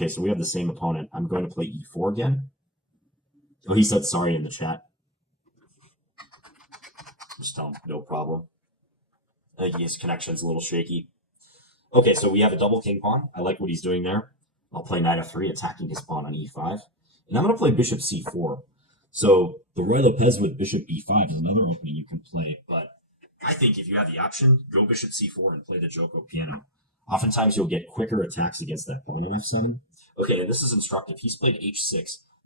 Okay, so we have the same opponent. I'm going to play e4 again. Oh, he said sorry in the chat. Just tell him no problem. I think his connection's a little shaky. Okay, so we have a double king pawn. I like what he's doing there. I'll play knight f3, attacking his pawn on e5. And I'm going to play bishop c4. So the Roy Lopez with bishop b5 is another opening you can play. But I think if you have the option, go bishop c4 and play the Joko piano. Oftentimes you'll get quicker attacks against that pawn on f7. Okay, and this is instructive. He's played h6.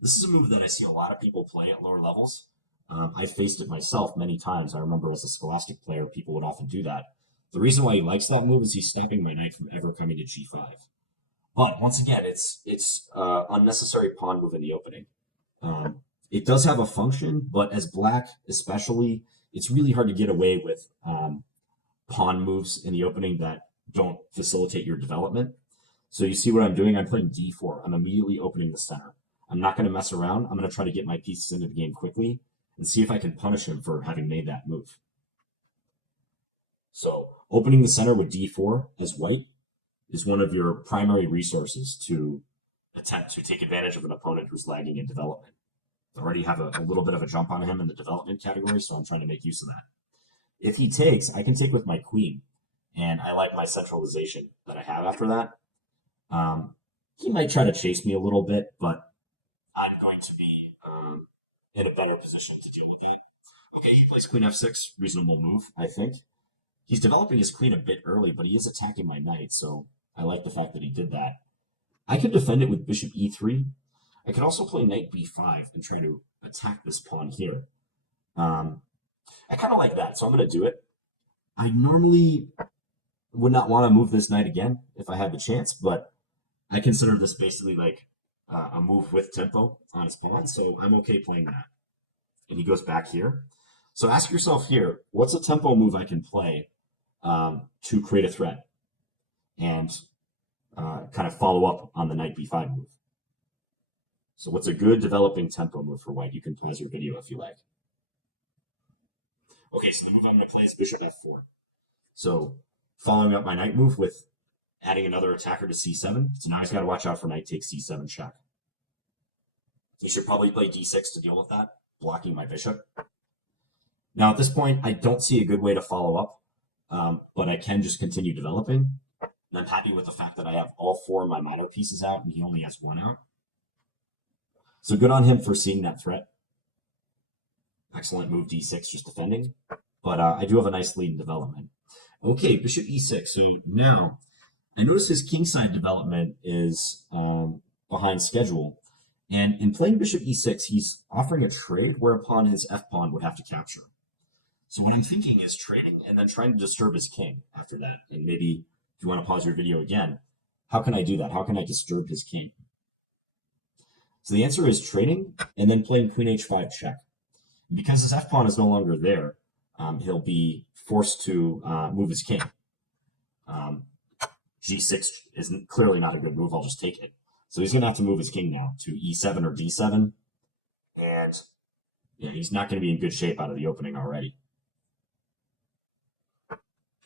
This is a move that I see a lot of people play at lower levels. I've faced it myself many times. I remember as a Scholastic player, people would often do that. The reason why he likes that move is he's stopping my knight from ever coming to g5. But once again, it's unnecessary pawn move in the opening. It does have a function, but as black especially, it's really hard to get away with pawn moves in the opening that don't facilitate your development. So you see what I'm doing? I'm playing d4. I'm immediately opening the center. I'm not going to mess around. I'm going to try to get my pieces into the game quickly and see if I can punish him for having made that move. So opening the center with d4 as white is one of your primary resources to attempt to take advantage of an opponent who's lagging in development. I already have a little bit of a jump on him in the development category, so I'm trying to make use of that. If he takes, I can take with my queen, and I like my centralization that I have after that. He might try to chase me a little bit, but I'm going to be in a better position to deal with that. Okay, he plays queen f6, reasonable move, I think. He's developing his queen a bit early, but he is attacking my knight, so I like the fact that he did that. I could defend it with bishop e3. I could also play knight b5 and try to attack this pawn here. I kind of like that, so I'm going to do it. I normally would not want to move this knight again if I had the chance, but I consider this basically like a move with tempo on his pawn, so I'm okay playing that. And he goes back here. So ask yourself here, what's a tempo move I can play to create a threat and kind of follow up on the knight b5 move? So what's a good developing tempo move for white? You can pause your video if you like. Okay, so the move I'm going to play is bishop f4. So following up my knight move with adding another attacker to c7. So now he's got to watch out for knight takes c7 check. He should probably play d6 to deal with that, blocking my bishop. Now at this point, I don't see a good way to follow up, but I can just continue developing. And I'm happy with the fact that I have all four of my minor pieces out and he only has one out. So good on him for seeing that threat. Excellent move d6, just defending. But I do have a nice lead in development. Okay, bishop e6. So now I notice his kingside development is behind schedule. And in playing bishop e6, he's offering a trade whereupon his f-pawn would have to capture. So what I'm thinking is trading and then trying to disturb his king after that. And maybe if you want to pause your video again, how can I do that? How can I disturb his king? So the answer is trading and then playing queen h5 check. Because his f-pawn is no longer there, he'll be forced to move his king. G6 is clearly not a good move. I'll just take it. So he's going to have to move his king now to e7 or d7. And yeah, he's not going to be in good shape out of the opening already.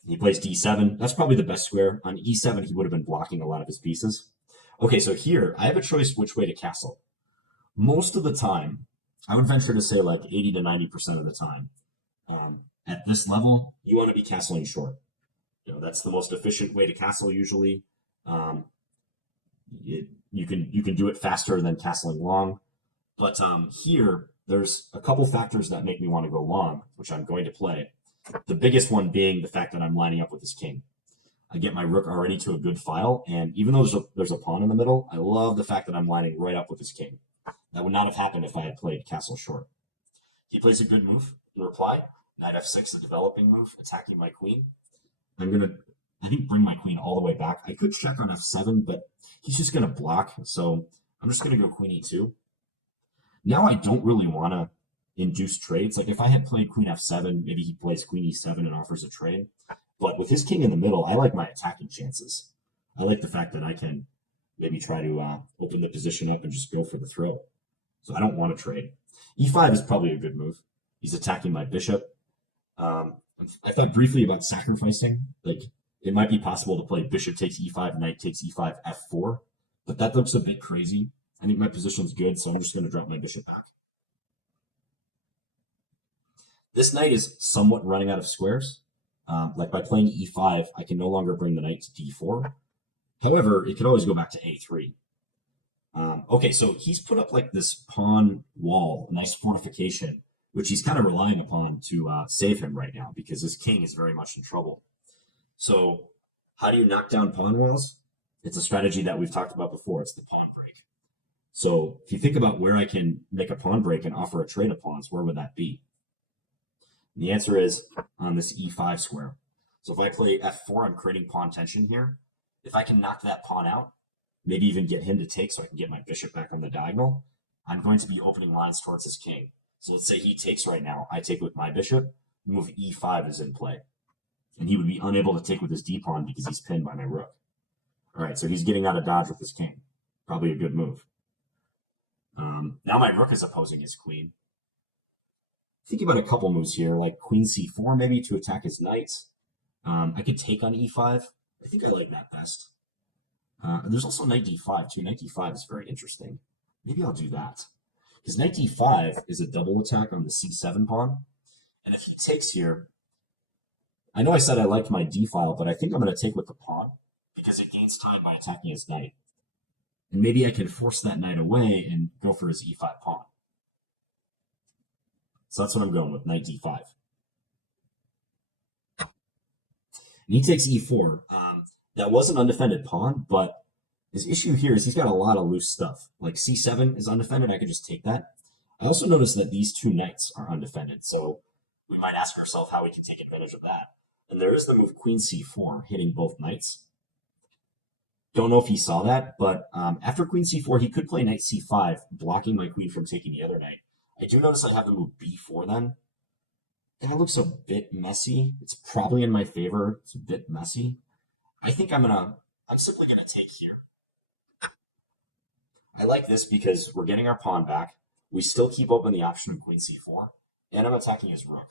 He plays d7. That's probably the best square. On e7, he would have been blocking a lot of his pieces. Okay, so here, I have a choice which way to castle. Most of the time, I would venture to say like 80 to 90% of the time, at this level, you want to be castling short. You know, that's the most efficient way to castle usually. You can do it faster than castling long. But here, there's a couple factors that make me want to go long, which I'm going to play. The biggest one being the fact that I'm lining up with his king. I get my rook already to a good file, and even though there's a pawn in the middle, I love the fact that I'm lining right up with his king. That would not have happened if I had played castle short. He plays a good move in reply. Knight f6, a developing move, attacking my queen. I'm going to, I think, bring my queen all the way back. I could check on f7, but he's just going to block, so I'm just going to go queen e2. Now I don't really want to induce trades. Like if I had played queen f7, maybe he plays queen e7 and offers a trade. But with his king in the middle, I like my attacking chances. I like the fact that I can maybe try to open the position up and just go for the throw. So I don't want to trade. e5 is probably a good move. He's attacking my bishop. I thought briefly about sacrificing. Like it might be possible to play bishop takes e5, knight takes e5, f4. But that looks a bit crazy. I think my position's good, so I'm just going to drop my bishop back. This knight is somewhat running out of squares. Like by playing e5, I can no longer bring the knight to d4. However, it could always go back to a3. Okay, so he's put up like this pawn wall, a nice fortification, which he's kind of relying upon to save him right now because his king is very much in trouble. So how do you knock down pawn walls? It's a strategy that we've talked about before. It's the pawn break. So if you think about where I can make a pawn break and offer a trade of pawns, where would that be? And the answer is on this e5 square. So if I play f4, I'm creating pawn tension here. If I can knock that pawn out, maybe even get him to take so I can get my bishop back on the diagonal, I'm going to be opening lines towards his king. So let's say he takes right now, I take with my bishop, move e5 is in play. And he would be unable to take with his d-pawn because he's pinned by my rook. All right, so he's getting out of dodge with his king. Probably a good move. Now my rook is opposing his queen. Think about a couple moves here, like queen c4 maybe to attack his knights. I could take on e5. I think I like that best. There's also knight d5 too. Knight d5 is very interesting. Maybe I'll do that. Because knight d5 is a double attack on the c7 pawn. And if he takes here, I know I said I liked my d file, but I think I'm going to take with the pawn because it gains time by attacking his knight. And maybe I can force that knight away and go for his e5 pawn. So that's what I'm going with, knight d5. And he takes e4. That was an undefended pawn, but his issue here is he's got a lot of loose stuff. Like c7 is undefended, I could just take that. I also noticed that these two knights are undefended, so we might ask ourselves how we can take advantage of that. And there is the move queen c4, hitting both knights. Don't know if he saw that, but after queen c4, he could play knight c5, blocking my queen from taking the other knight. I do notice I have the move b4 then. That looks a bit messy. It's probably in my favor. It's a bit messy. I think I'm simply gonna take here. I like this because we're getting our pawn back. We still keep open the option of queen c4, and I'm attacking his rook.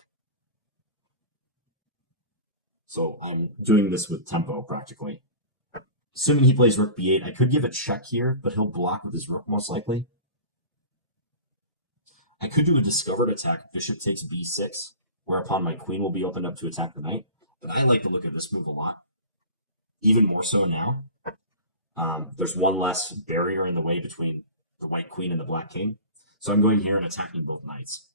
So I'm doing this with tempo practically. Assuming he plays rook b8, I could give a check here, but he'll block with his rook most likely. I could do a discovered attack, bishop takes b6, whereupon my queen will be opened up to attack the knight. But I like the look of this move a lot, even more so now. There's one less barrier in the way between the white queen and the black king. So I'm going here and attacking both knights.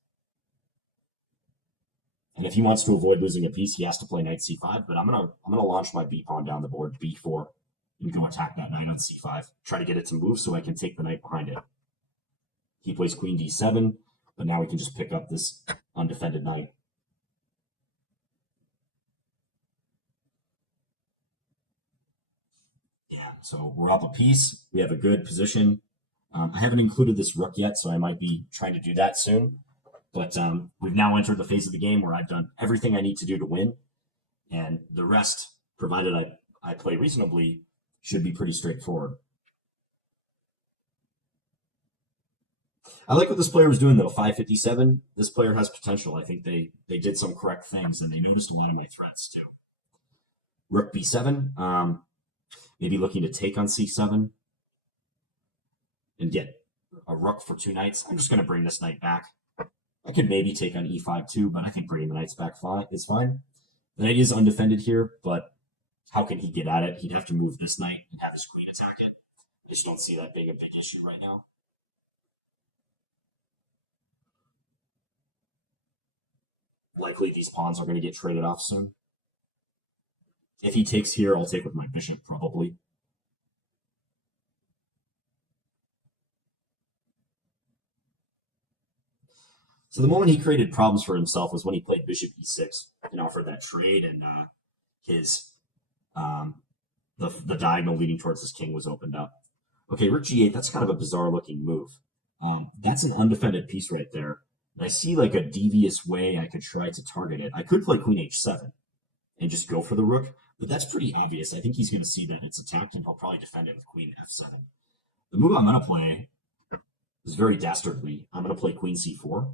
And if he wants to avoid losing a piece, he has to play knight c5, but I'm gonna launch my b pawn down the board, b4, and go attack that knight on c5. Try to get it to move so I can take the knight behind it. He plays queen d7, but now we can just pick up this undefended knight. Yeah, so we're up a piece. We have a good position. I haven't included this rook yet, so I might be trying to do that soon. But we've now entered the phase of the game where I've done everything I need to do to win. And the rest, provided I play reasonably, should be pretty straightforward. I like what this player was doing, though. 557, this player has potential. I think they did some correct things, and they noticed a lot of my threats, too. Rook b7, maybe looking to take on c7 and get a rook for two knights. I'm just going to bring this knight back. I could maybe take on e5 too, but I think bringing the knights back is fine. The knight is undefended here, but how can he get at it? He'd have to move this knight and have his queen attack it. I just don't see that being a big issue right now. Likely these pawns are going to get traded off soon. If he takes here, I'll take with my bishop, probably. So the moment he created problems for himself was when he played bishop e6 and offered that trade, and the diagonal leading towards his king was opened up. Okay, rook g8, that's kind of a bizarre looking move. That's an undefended piece right there. And I see like a devious way I could try to target it. I could play queen h7 and just go for the rook, but that's pretty obvious. I think he's going to see that it's attacked, and he'll probably defend it with queen f7. The move I'm going to play is very dastardly. I'm going to play queen c4.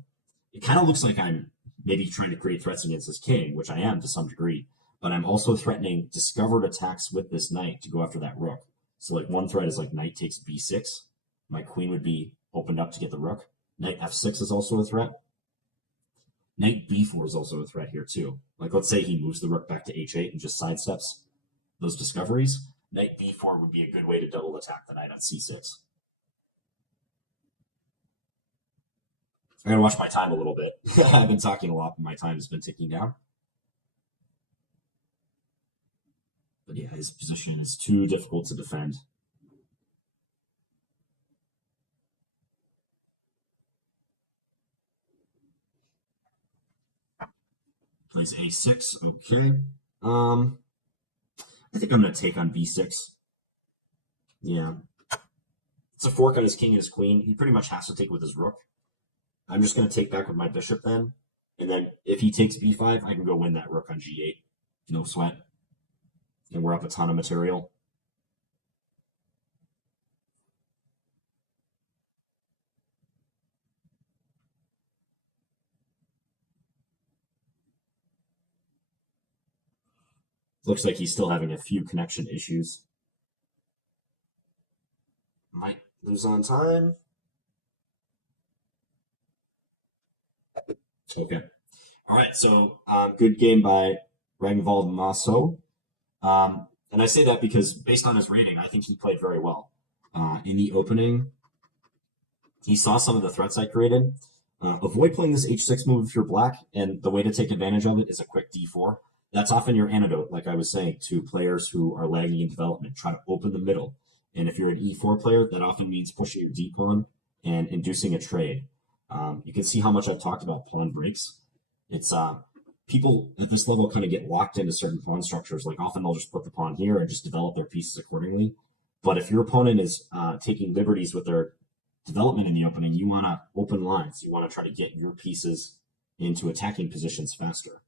It kind of looks like I'm maybe trying to create threats against his king, which I am to some degree, but I'm also threatening discovered attacks with this knight to go after that rook. So like one threat is like knight takes b6. My queen would be opened up to get the rook. Knight f6 is also a threat. Knight b4 is also a threat here too. Like let's say he moves the rook back to h8 and just sidesteps those discoveries. Knight b4 would be a good way to double attack the knight on c6. I gotta watch my time a little bit. I've been talking a lot, but my time has been ticking down. But yeah, his position is too difficult to defend. Plays a6. Okay. I think I'm gonna take on b6. Yeah. It's a fork on his king and his queen. He pretty much has to take with his rook. I'm just gonna take back with my bishop then. And then if he takes b5, I can go win that rook on g8. No sweat. And we're up a ton of material. Looks like he's still having a few connection issues. Might lose on time. Okay. All right. So good game by Ragnvald Maso. And I say that because based on his rating, I think he played very well. In the opening, he saw some of the threats I created. Avoid playing this h6 move if you're black, and the way to take advantage of it is a quick d4. That's often your antidote, like I was saying, to players who are lagging in development. Try to open the middle. And if you're an e4 player, that often means pushing your d pawn and inducing a trade. You can see how much I've talked about pawn breaks. It's people at this level kind of get locked into certain pawn structures. Like often they'll just put the pawn here and just develop their pieces accordingly. But if your opponent is taking liberties with their development in the opening, you want to open lines. You want to try to get your pieces into attacking positions faster.